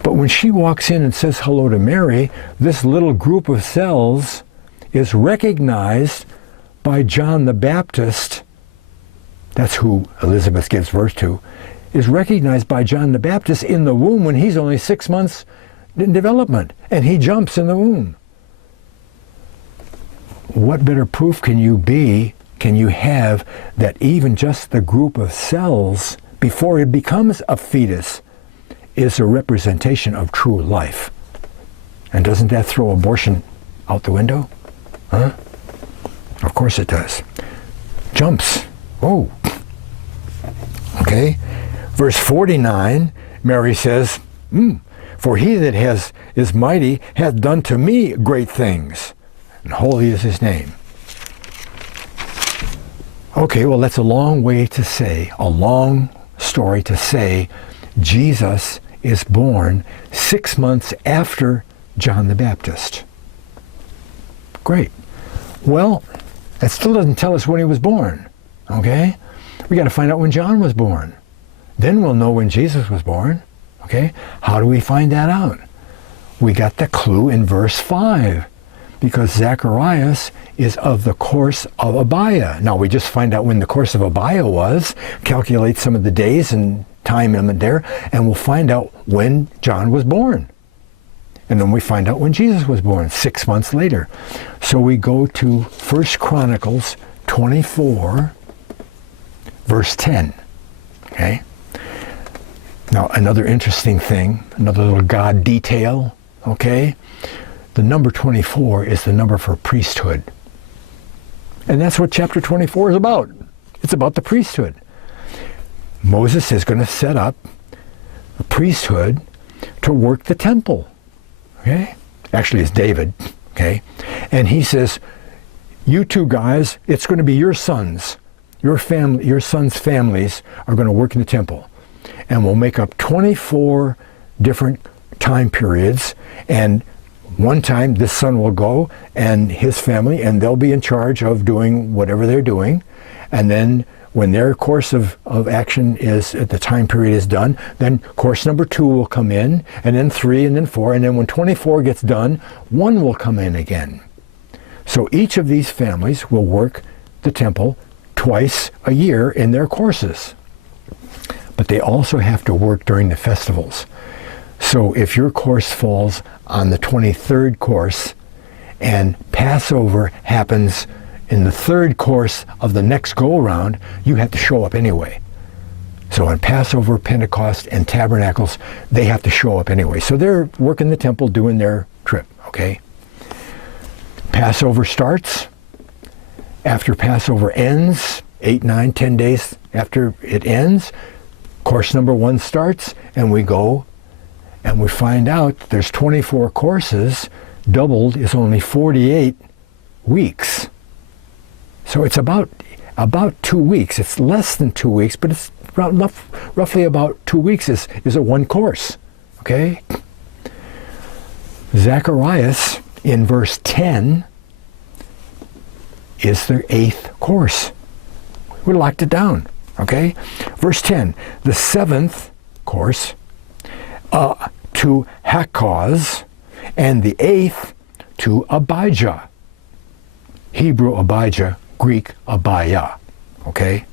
But when she walks in and says hello to Mary, this little group of cells is recognized by John the Baptist. That's who Elizabeth gives birth to, is recognized by John the Baptist in the womb when he's only 6 months in development, and he jumps in the womb. What better proof can you have that even just the group of cells before it becomes a fetus is a representation of true life? And doesn't that throw abortion out the window? Huh? Of course it does. Jumps. Oh. Okay. Verse 49, Mary says, "For he that is mighty hath done to me great things, and holy is his name." Okay, well, that's a long way to say, a long story to say, Jesus is born 6 months after John the Baptist. Great. Well, that still doesn't tell us when he was born, okay? We got to find out when John was born. Then we'll know when Jesus was born, okay? How do we find that out? We got the clue in verse 5, because Zacharias is of the course of Abiah. Now, we just find out when the course of Abiah was, calculate some of the days and time in there, and we'll find out when John was born. And then we find out when Jesus was born, 6 months later. So we go to 1 Chronicles 24, verse 10. Okay? Now, another interesting thing, another little God detail, okay? The number 24 is the number for priesthood. And that's what chapter 24 is about. It's about the priesthood. Moses is going to set up a priesthood to work the temple. Okay? Actually, it's David. Okay? And he says, you two guys, it's going to be your sons. Your family, your sons' families are going to work in the temple. And we'll make up 24 different time periods. And one time this son will go and his family, and they'll be in charge of doing whatever they're doing. And then when their course of action is, at the time period is done, then course number 2 will come in, and then 3, and then 4, and then when 24 gets done, 1 will come in again. So each of these families will work the temple twice a year in their courses. But they also have to work during the festivals. So if your course falls on the 23rd course, and Passover happens in the 3rd course of the next go-around, you have to show up anyway. So on Passover, Pentecost, and Tabernacles, they have to show up anyway. So they're working the temple, doing their trip, okay? Passover starts. After Passover ends, 8, 9, 10 days after it ends, course number 1 starts, and we go, and we find out there's 24 courses. Doubled is only 48 weeks. So it's about 2 weeks. It's less than 2 weeks, but it's roughly about 2 weeks is a one course, okay? Zacharias, in verse 10, is the 8th course. We locked it down, okay? Verse 10, the 7th course to Hakkoz, and the 8th to Abijah. Hebrew Abijah, Greek Abiah, okay?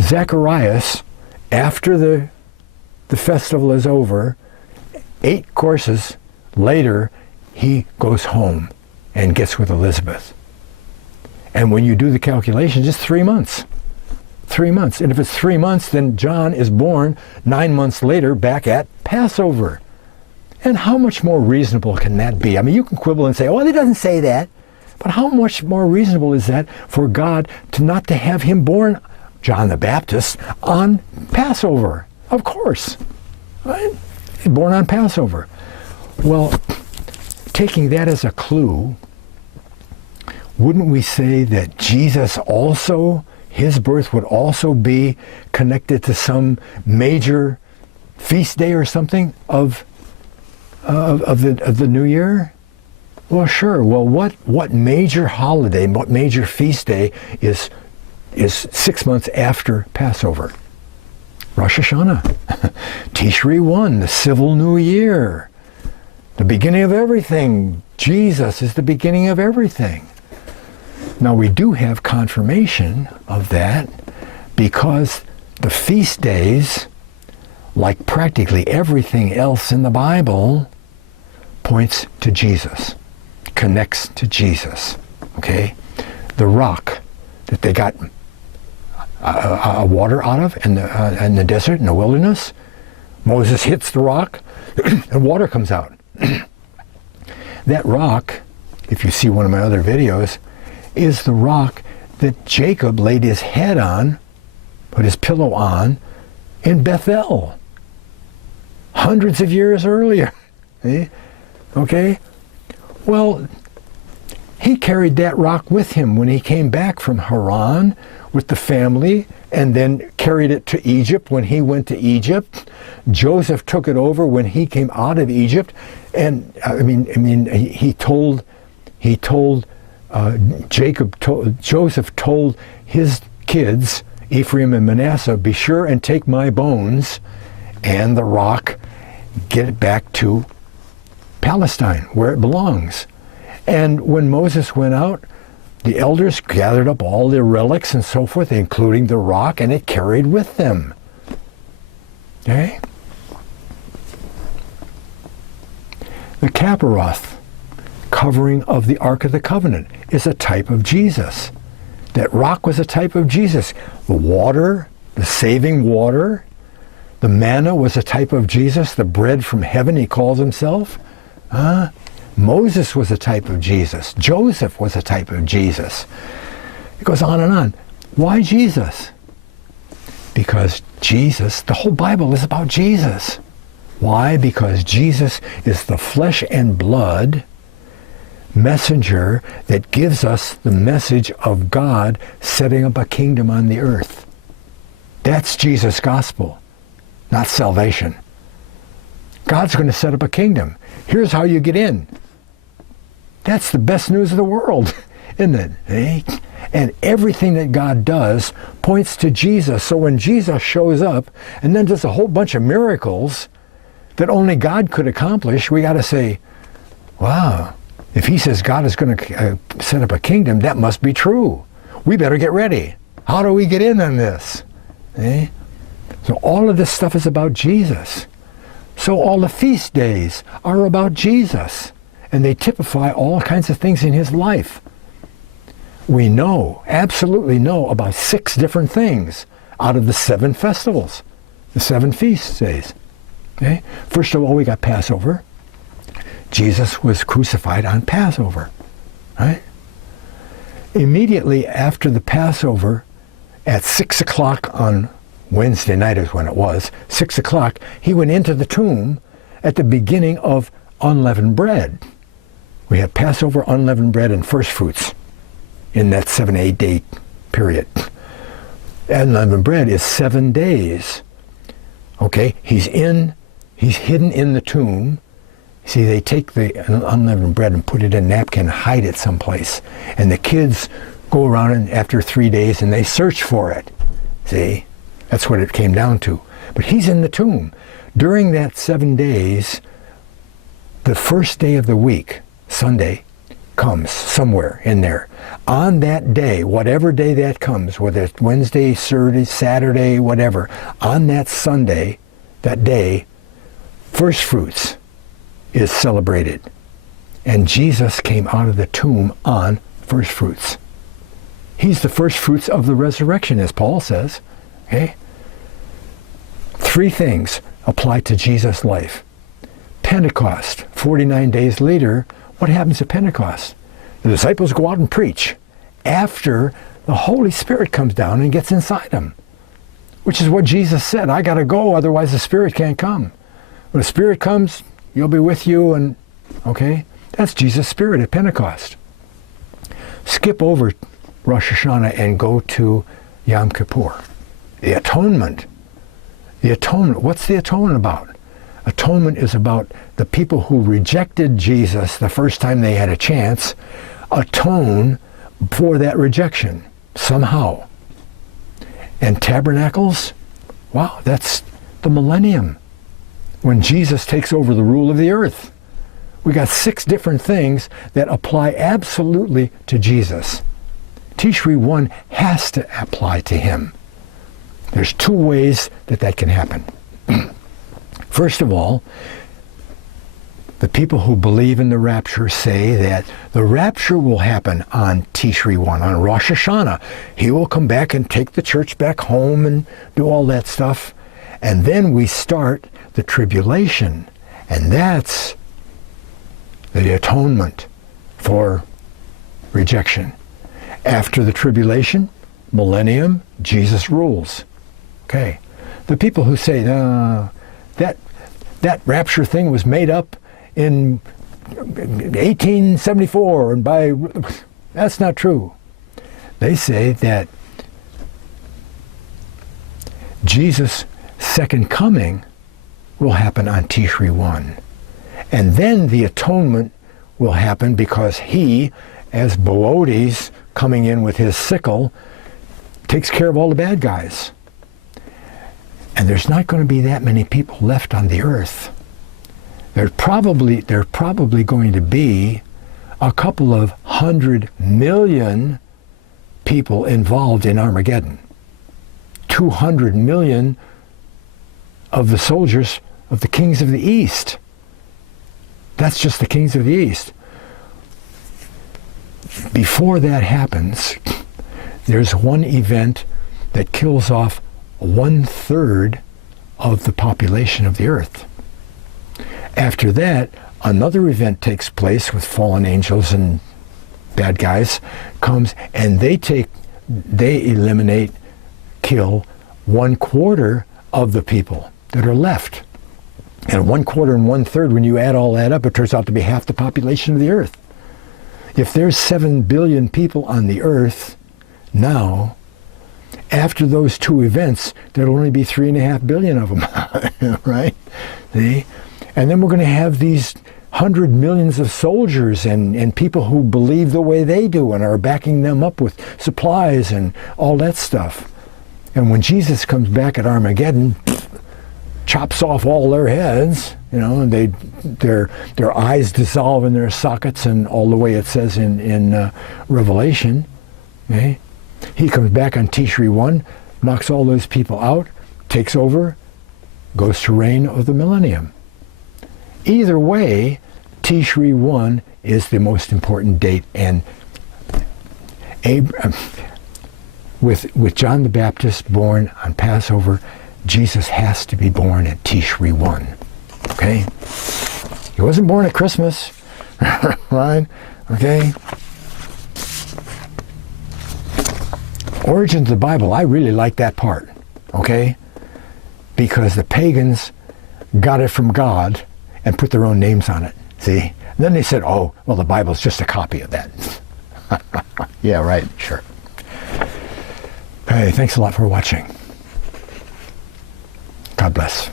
Zacharias, after the festival is over, 8 courses later, he goes home and gets with Elizabeth. And when you do the calculations, it's 3 months. 3 months. And if it's 3 months, then John is born 9 months later back at Passover. And how much more reasonable can that be? I mean, you can quibble and say, oh, it doesn't say that. But how much more reasonable is that for God to not to have him born, John the Baptist, on Passover? Of course. Right? Born on Passover. Well, taking that as a clue, wouldn't we say that Jesus also, his birth would also be connected to some major feast day or something of the new year? Well, sure. Well, what major holiday, what major feast day is 6 months after Passover? Rosh Hashanah, Tishri 1, the civil new year, the beginning of everything. Jesus is the beginning of everything. Now, we do have confirmation of that because the feast days, like practically everything else in the Bible, points to Jesus, connects to Jesus, okay? The rock that they got water out of in the desert, in the wilderness, Moses hits the rock and water comes out. That rock, if you see one of my other videos, is the rock that Jacob laid his head on, put his pillow on, in Bethel, hundreds of years earlier. Okay? Well, he carried that rock with him when he came back from Haran with the family, and then carried it to Egypt when he went to Egypt. Joseph took it over when he came out of Egypt, and Joseph told his kids, Ephraim and Manasseh, be sure and take my bones and the rock, get it back to Palestine, where it belongs. And when Moses went out, the elders gathered up all their relics and so forth, including the rock, and it carried with them. Okay? The Kaparoth, covering of the Ark of the Covenant, is a type of Jesus. That rock was a type of Jesus. The water, the saving water, the manna was a type of Jesus. The bread from heaven, he calls himself. Moses was a type of Jesus. Joseph was a type of Jesus. It goes on and on. Why Jesus? Because Jesus, the whole Bible is about Jesus. Why? Because Jesus is the flesh and blood messenger that gives us the message of God setting up a kingdom on the earth. That's Jesus' gospel, not salvation. God's going to set up a kingdom. Here's how you get in. That's the best news of the world, isn't it? Eh? And everything that God does points to Jesus. So when Jesus shows up and then does a whole bunch of miracles that only God could accomplish, we got to say, wow, if he says God is going to set up a kingdom, that must be true. We better get ready. How do we get in on this? Eh? So all of this stuff is about Jesus. So all the feast days are about Jesus, and they typify all kinds of things in his life. We know, absolutely know, about 6 different things out of the 7 festivals, the 7 feast days. Okay? First of all, we got Passover. Jesus was crucified on Passover, right? Immediately after the Passover, at 6 o'clock on Wednesday night is when it was, 6 o'clock, he went into the tomb at the beginning of unleavened bread. We have Passover, unleavened bread, and first fruits in that 7-8 day period. Unleavened bread is 7 days. Okay, he's hidden in the tomb. See, they take the unleavened bread and put it in a napkin, hide it someplace. And the kids go around and after 3 days and they search for it. See? That's what it came down to. But he's in the tomb. During that 7 days, the first day of the week, Sunday, comes somewhere in there. On that day, whatever day that comes, whether it's Wednesday, Saturday, whatever, on that Sunday, that day, first fruits, is celebrated. And Jesus came out of the tomb on first fruits. He's the first fruits of the resurrection, as Paul says. Okay? 3 things apply to Jesus' life. Pentecost, 49 days later, what happens at Pentecost? The disciples go out and preach after the Holy Spirit comes down and gets inside them, which is what Jesus said. I got to go, otherwise the Spirit can't come. When the Spirit comes, you'll be with you, and okay? That's Jesus' Spirit at Pentecost. Skip over Rosh Hashanah and go to Yom Kippur. The atonement. The atonement. What's the atonement about? Atonement is about the people who rejected Jesus the first time they had a chance, atone for that rejection somehow. And tabernacles, wow, that's the millennium, when Jesus takes over the rule of the earth. We got 6 different things that apply absolutely to Jesus. Tishri 1 has to apply to him. There's 2 ways that can happen. First of all, the people who believe in the rapture say that the rapture will happen on Tishri 1, on Rosh Hashanah. He will come back and take the church back home and do all that stuff. And then we start the tribulation. And that's the atonement for rejection. After the tribulation, millennium, Jesus rules. Okay. The people who say, that rapture thing was made up in 1874 and that's not true. They say that Jesus' second coming will happen on Tishri 1. And then the atonement will happen because he, as Boades coming in with his sickle, takes care of all the bad guys. And there's not going to be that many people left on the earth. There's probably going to be a couple of 100 million people involved in Armageddon. 200 million of the soldiers of the kings of the East. That's just the kings of the East. Before that happens, there's one event that kills off 1/3 of the population of the earth. After that, another event takes place with fallen angels and bad guys comes, and they eliminate, kill 1/4 of the people that are left. And 1/4 and 1/3, when you add all that up, it turns out to be half the population of the earth. If there's 7 billion people on the earth now, after those 2 events, there'll only be 3.5 billion of them, right? See? And then we're going to have these 100 millions of soldiers and people who believe the way they do and are backing them up with supplies and all that stuff. And when Jesus comes back at Armageddon, chops off all their heads, and their eyes dissolve in their sockets, and all the way it says in Revelation. Okay? He comes back on Tishri 1, knocks all those people out, takes over, goes to reign of the millennium. Either way, Tishri 1 is the most important date, and with John the Baptist born on Passover, Jesus has to be born at Tishri 1. Okay? He wasn't born at Christmas, right? Okay? Origins of the Bible, I really like that part, okay? Because the pagans got it from God and put their own names on it, see? And then they said, oh, well, the Bible's just a copy of that. Yeah, right, sure. Hey, thanks a lot for watching. God bless.